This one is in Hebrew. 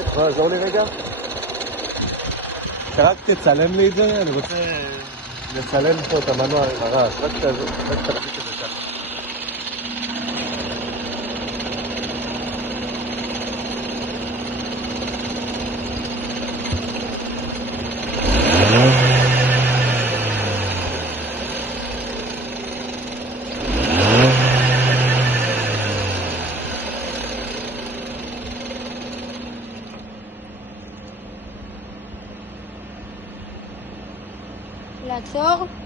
יכול לעזור לי רגע? רק תצלם לי את זה, אני רוצה לצלם פה את המנוע עם הרעש, רק תחזיק את זה ככה. לעצור.